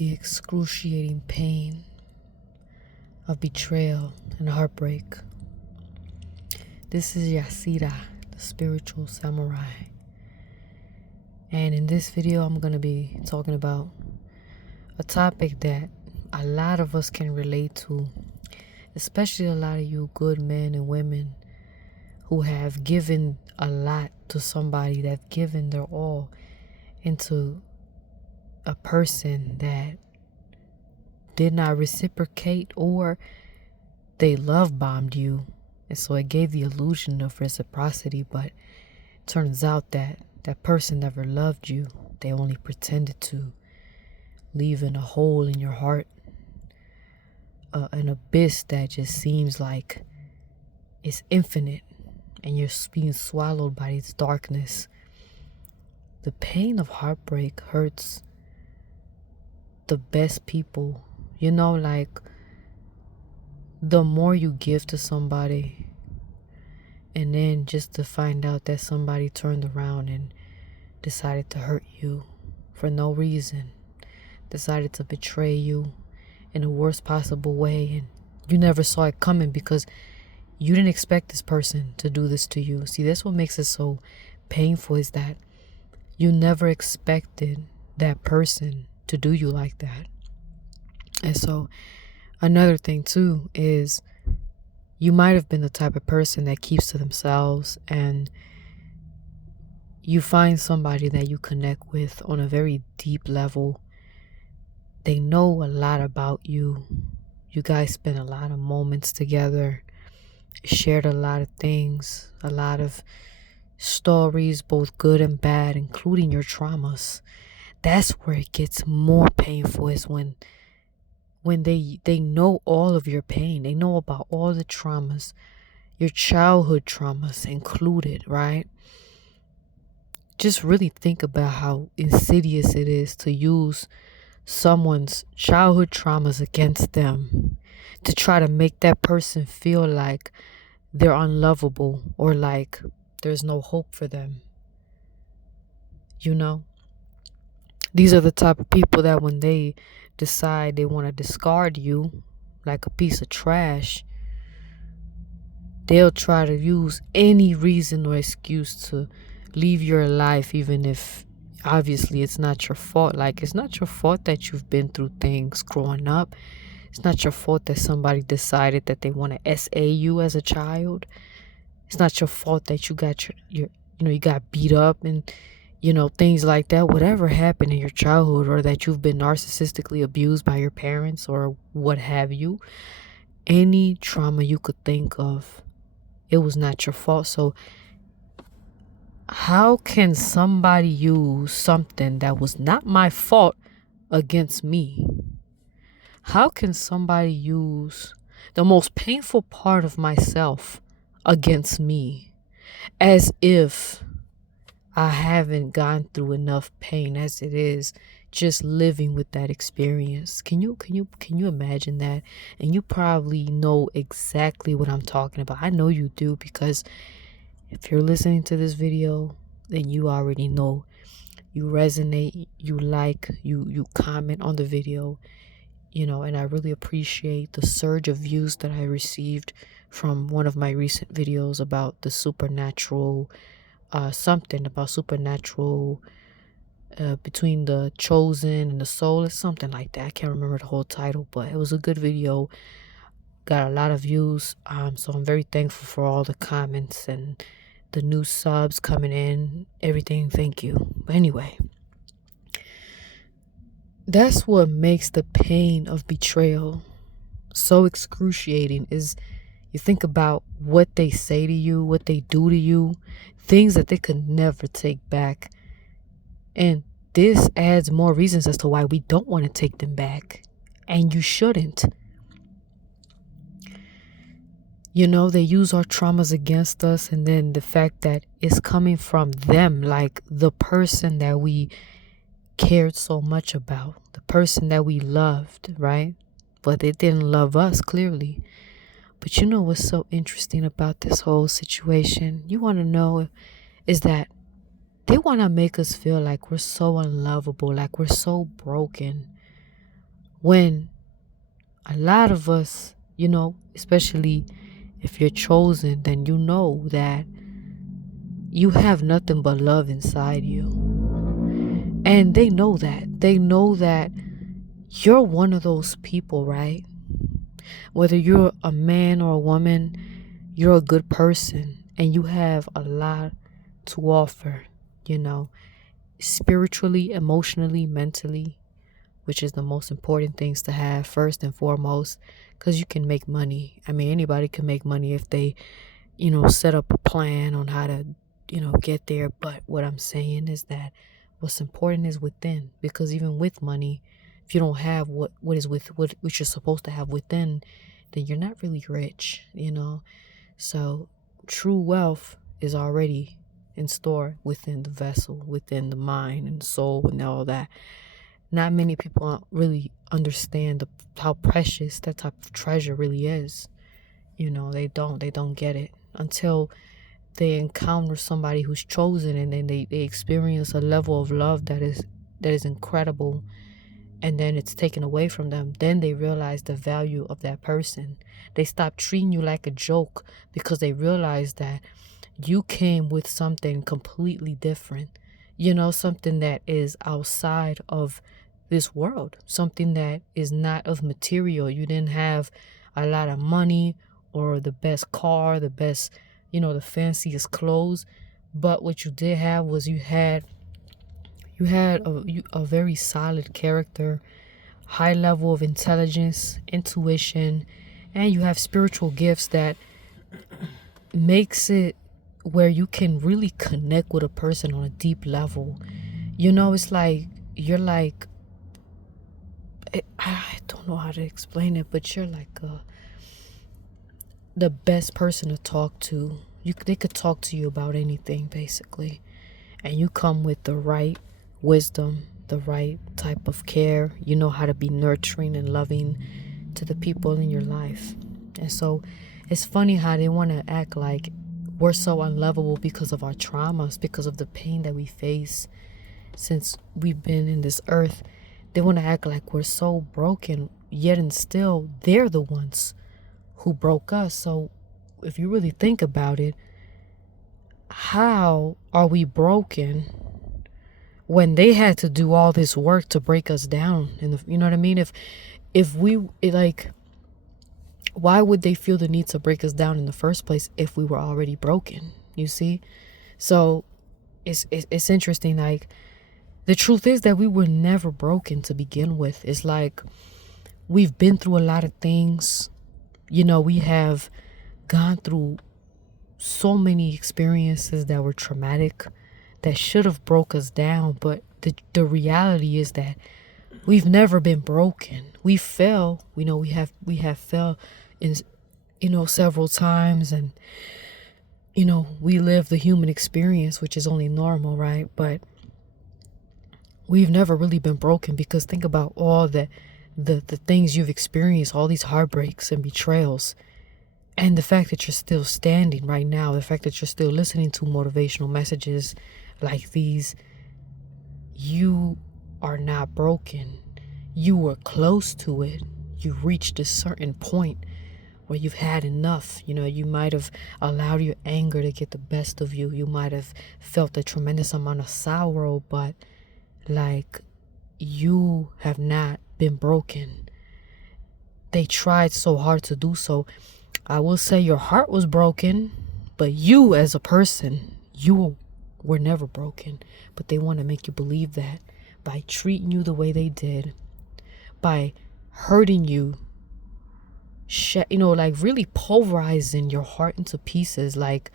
the excruciating pain of betrayal and heartbreak. This is Yasira, the spiritual samurai. And in this video, I'm going to be talking about a topic that a lot of us can relate to, especially a lot of you good men and women who have given a lot to somebody, that have given their all into a person that did not reciprocate, or they love bombed you, and so it gave the illusion of reciprocity, but it turns out that that person never loved you. They only pretended to, leaving a hole in your heart, an abyss that just seems like it's infinite, and you're being swallowed by its darkness. The pain of heartbreak hurts the best people. You know, like, the more you give to somebody, and then just to find out that somebody turned around and decided to hurt you for no reason, decided to betray you in the worst possible way, and you never saw it coming because you didn't expect this person to do this to you. See, that's what makes it so painful, is that you never expected that person to do you like that. And so another thing too is, you might have been the type of person that keeps to themselves, and you find somebody that you connect with on a very deep level. They know a lot about you. You guys spend a lot of moments together, shared a lot of things, a lot of stories, both good and bad, including your traumas. That's where it gets more painful, is when they know all of your pain. They know about all the traumas, your childhood traumas included, right? Just really think about how insidious it is to use someone's childhood traumas against them, to try to make that person feel like they're unlovable, or like there's no hope for them. You know, these are the type of people that when they decide they want to discard you like a piece of trash, they'll try to use any reason or excuse to leave your life, even if obviously it's not your fault. Like, it's not your fault that you've been through things growing up. It's not your fault that somebody decided that they want to SA you as a child. It's not your fault that you got your you got beat up and things like that. Whatever happened in your childhood, or that you've been narcissistically abused by your parents or what have you, any trauma you could think of, it was not your fault. So how can somebody use something that was not my fault against me? How can somebody use the most painful part of myself against me, as if I haven't gone through enough pain as it is just living with that experience? Can you imagine that? And you probably know exactly what I'm talking about. I know you do, because if you're listening to this video, then you already know. You resonate, you like, you comment on the video, and I really appreciate the surge of views that I received from one of my recent videos about the supernatural, something about supernatural, between the chosen and the soul, or something like that. I can't remember the whole title, but it was a good video. Got a lot of views, so I'm very thankful for all the comments and the new subs coming in, everything. Thank you. But anyway, that's what makes the pain of betrayal so excruciating, is you think about what they say to you, what they do to you, things that they could never take back. And this adds more reasons as to why we don't want to take them back. And you shouldn't. They use our traumas against us, and then the fact that it's coming from them, like the person that we cared so much about, the person that we loved, right? But they didn't love us, clearly. But you know what's so interesting about this whole situation? You want to know, is that they want to make us feel like we're so unlovable, like we're so broken, When a lot of us, especially if you're chosen, then you know that you have nothing but love inside you. And they know that. They know that you're one of those people, right? Whether you're a man or a woman, you're a good person and you have a lot to offer, spiritually, emotionally, mentally, which is the most important things to have first and foremost, because you can make money. I mean, anybody can make money if they, set up a plan on how to, get there. But what I'm saying is that what's important is within, because even with money, if you don't have what you're supposed to have within, then you're not really rich, So true wealth is already in store within the vessel, within the mind and soul and all that. Not many people really understand how precious that type of treasure really is. They don't get it until they encounter somebody who's chosen, and then they experience a level of love that is incredible, and then it's taken away from them. Then they realize the value of that person. They stop treating you like a joke because they realize that you came with something completely different, something that is outside of this world, something that is not of material. You didn't have a lot of money or the best car, the best, the fanciest clothes, but what you did have was you had a very solid character, high level of intelligence, intuition, and you have spiritual gifts that makes it where you can really connect with a person on a deep level. It's like you're like, I don't know how to explain it, but you're like the best person to talk to. They could talk to you about anything basically, and you come with the right wisdom, the right type of care. You know how to be nurturing and loving to the people in your life. And so it's funny how they want to act like we're so unlovable because of our traumas, because of the pain that we face since we've been in this earth. They want to act like we're so broken, yet and still they're the ones who broke us. So if you really think about it, how are we broken when they had to do all this work to break us down? You know what I mean? Why would they feel the need to break us down in the first place if we were already broken? You see? So it's interesting. Like, the truth is that we were never broken to begin with. It's like we've been through a lot of things. We have gone through so many experiences that were traumatic, that should have broke us down. But the reality is that we've never been broken. We fell. We have fell in several times, and we live the human experience, which is only normal, right? But we've never really been broken, because think about all the things you've experienced, all these heartbreaks and betrayals, and the fact that you're still standing right now, the fact that you're still listening to motivational messages like these. You are not broken. You were close to it. You reached a certain point where you've had enough. You might have allowed your anger to get the best of you. You might have felt a tremendous amount of sorrow, but you have not been broken. They tried so hard to do so. I will say your heart was broken, but you as a person, you were never broken. But they want to make you believe that by treating you the way they did, by hurting you, really pulverizing your heart into pieces. Like,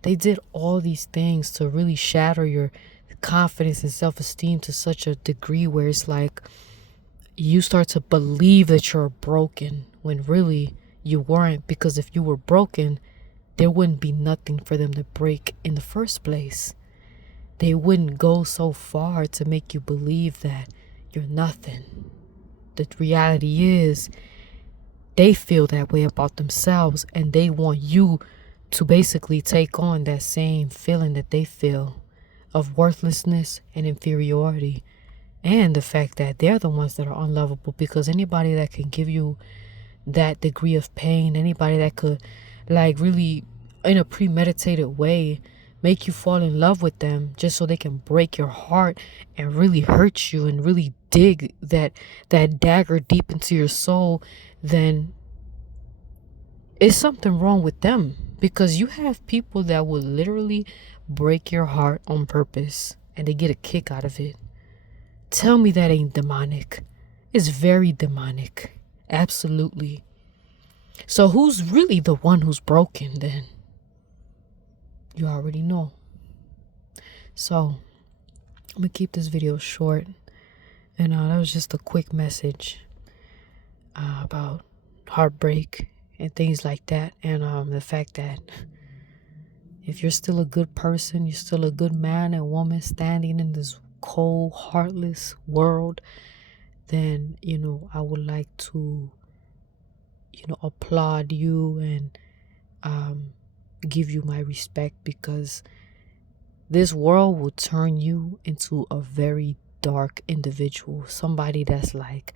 they did all these things to really shatter your confidence and self-esteem to such a degree where it's like you start to believe that you're broken when really you weren't. Because if you were broken, there wouldn't be nothing for them to break in the first place. They wouldn't go so far to make you believe that you're nothing. The reality is, they feel that way about themselves, and they want you to basically take on that same feeling that they feel of worthlessness and inferiority. and the fact that they're the ones that are unlovable, because anybody that can give you that degree of pain, anybody that could like really in a premeditated way make you fall in love with them just so they can break your heart and really hurt you and really dig that dagger deep into your soul, then it's something wrong with them, because you have people that will literally break your heart on purpose and they get a kick out of it. Tell me that ain't demonic. It's very demonic. Absolutely. So who's really the one who's broken then? You already know. So I'm gonna keep this video short, and that was just a quick message about heartbreak and things like that, and the fact that if you're still a good person, you're still a good man and woman standing in this cold, heartless world, then I would like to applaud you and give you my respect, because this world will turn you into a very dark individual, somebody that's like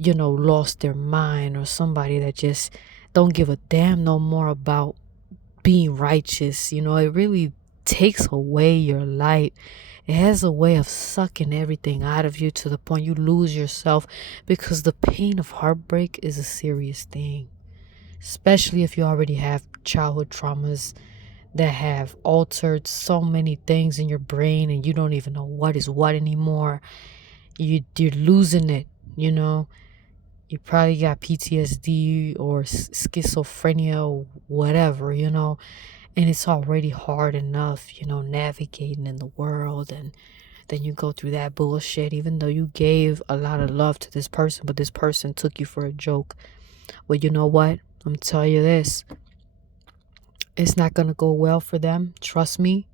lost their mind, or somebody that just don't give a damn no more about being righteous. It really takes away your light. It has a way of sucking everything out of you to the point you lose yourself, because the pain of heartbreak is a serious thing, especially if you already have childhood traumas that have altered so many things in your brain and you don't even know what is what anymore. You're losing it. You probably got PTSD or schizophrenia or whatever, and it's already hard enough, navigating in the world, and then you go through that bullshit, even though you gave a lot of love to this person, but this person took you for a joke. Well, you know what? I'm gonna tell you this. It's not gonna go well for them. Trust me,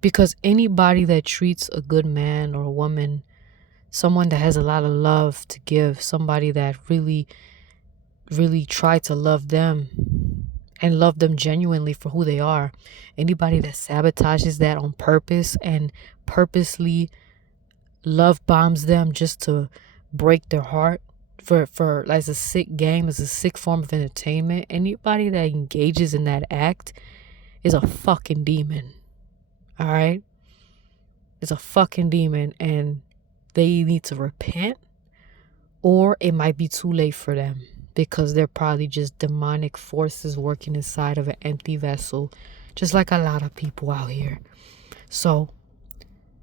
because anybody that treats a good man or a woman, someone that has a lot of love to give, somebody that really, really tried to love them and love them genuinely for who they are, anybody that sabotages that on purpose and purposely love bombs them just to break their heart for as a sick game, as a sick form of entertainment, anybody that engages in that act is a fucking demon. All right? It's a fucking demon, and they need to repent, or it might be too late for them, because they're probably just demonic forces working inside of an empty vessel, just like a lot of people out here. So,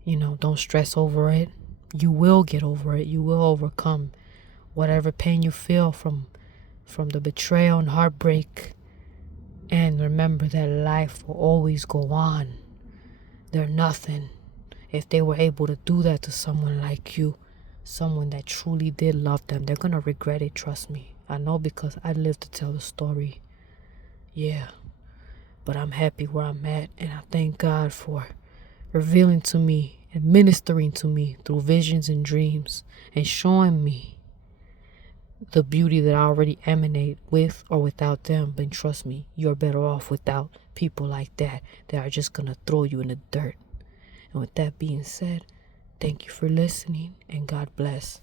don't stress over it. You will get over it. You will overcome whatever pain you feel from the betrayal and heartbreak. And remember that life will always go on. They're nothing. If they were able to do that to someone like you, someone that truly did love them, they're gonna regret it, trust me. I know, because I lived to tell the story. Yeah. But I'm happy where I'm at, and I thank God for revealing to me and ministering to me through visions and dreams, and showing me the beauty that I already emanate with or without them. But trust me, you're better off without people like that are just gonna throw you in the dirt. And with that being said, thank you for listening, and God bless.